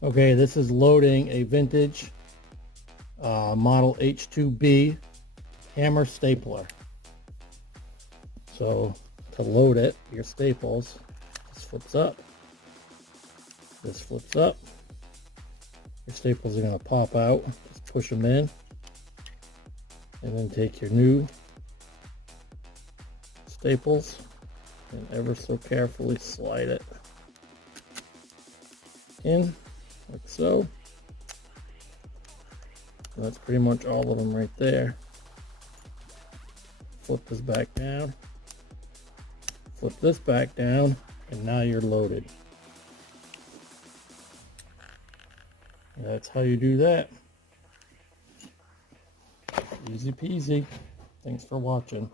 Okay, this is loading a vintage model H2B hammer stapler. So to load it, your staples, this flips up, this flips up. Your staples are going to pop out. Just push them in, and then take your new staples and ever so carefully slide it in like so. And that's pretty much all of them right there. Flip this back down, flip this back down, and now you're loaded. And that's how you do that. Easy peasy. Thanks for watching.